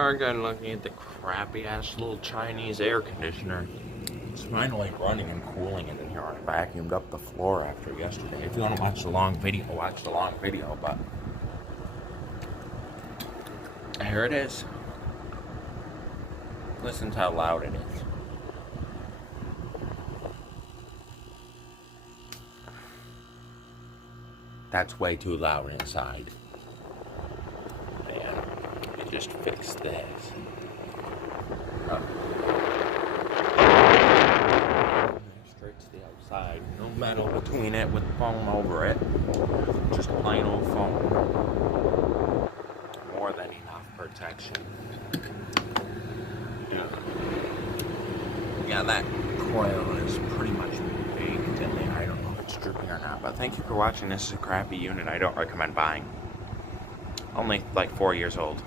are again looking at the crappy ass little Chinese air conditioner. It's finally running and cooling it in here. I vacuumed up the floor after yesterday. If you want to watch the long video, watch the long video, but here it is. Listen to how loud it is. That's way too loud inside. Yeah, I just fixed this. Straight to the outside. No metal between it with foam over it. Just plain old foam. More than enough protection. Yeah, that coil is pretty much baked in there. I don't know if it's dripping or not, but thank you for watching. This is a crappy unit I don't recommend buying. Only like 4 years old.